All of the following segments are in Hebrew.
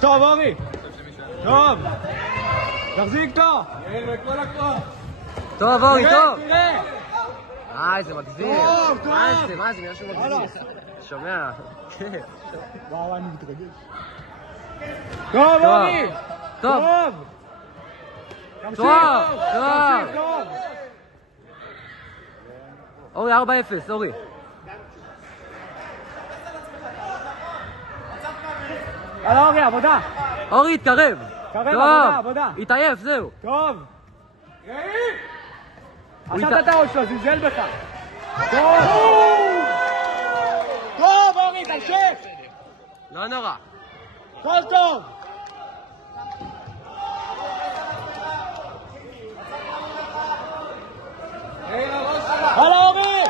טוב, אורי! טוב! תחזיק טוב! טוב, אורי, טוב! תראה! איזה מגזים! מה זה? משהו מגזים! שומע? וואו, אני מתרגש. טוב, אורי! טוב! תמשיך! טוב! אורי, 4-0, אורי. הלאה, אורי, עבודה! אורי, התקרב! קרב, עבודה! התעייף, זהו! טוב! עכשיו אתה עוד שלו, זלזל בך! טוב! טוב, אורי, תמשיך! לא נורא. כל טוב! הלאה, אורי!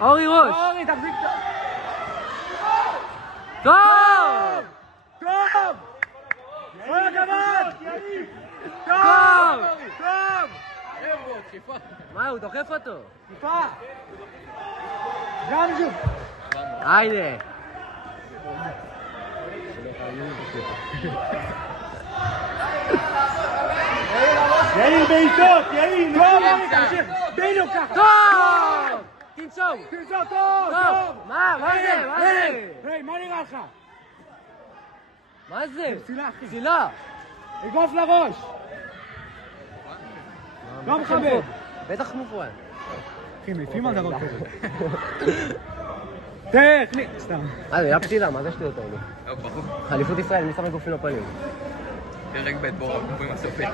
אורי ראש! אורי, תחזיק טוב! טוב! כל הכבוד! טוב! טוב! מה, הוא דוחף אותו? טיפה! גם שוב! היידה! יאיר בעיטות! יאיר! טוב, אורי, תמשיך! בינו ככה! טוב! תנשום! תרשום, טוב! טוב! מה זה? היי, מה נראה לך? מה זה? פסילה, אחי. פסילה! אגרוף לראש! לא מכבד! בטח מופרע. אחי, מעיפים על דבר כזה. טכני! סתם. זה היה פסילה, מה זה שטויות האלה? אליפות ישראל, מי שם אגרופים לפנים? פרק ב' בו אגרופים הסופית.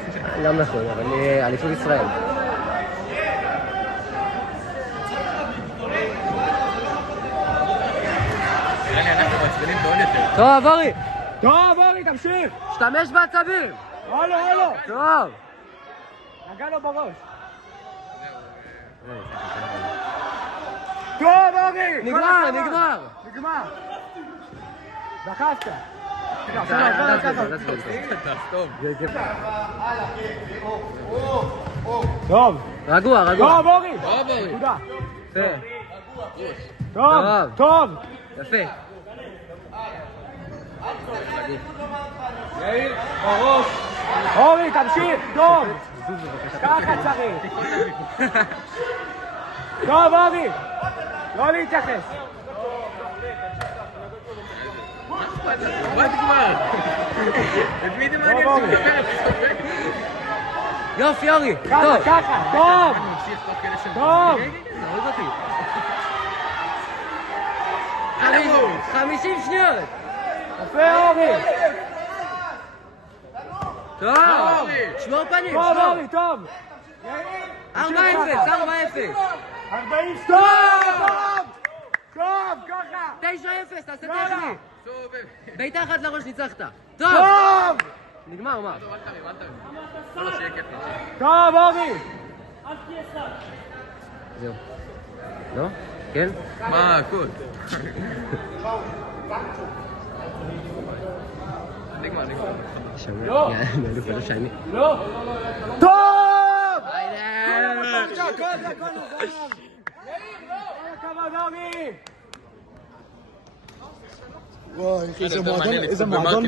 גם נכון, אבל אליפות ישראל. נראה לי אנחנו מעצבנים עוד יותר. טוב, אורי! טוב, אורי, תמשיך! השתמש בעצבים! הלו! טוב! נגע לו בראש. טוב, אורי! נגמר! דחפת. טוב. טוב. רגוע. טוב, אורי! אורי. נקודה. טוב. טוב! יפה. יאיר, בראש. אורי, תמשיך! טוב! ככה צריך! טוב, אורי! לא להתייחס! מה תגמר? את מי זה מעניין שתקבל? יופי, אורי! ככה! טוב! נמשיך תוך כדי של... טוב! תוריד אותי. 50 שניות! יפה, אורי! טוב! שמור פנים! טוב, אורי, טוב! 4-0! 40 טוב! טוב, ככה! 9-0! תעשה טכני! בעיטה אחת לראש ניצחת! טוב! טוב! נגמר, מה? לא, שיהיה כיף. טוב, אורי! זהו. לא? כן? מה, הכל? נגמר. שומע? יאללה, שאני. טוב! כל הכבוד, אורי! וואי, איזה מועדון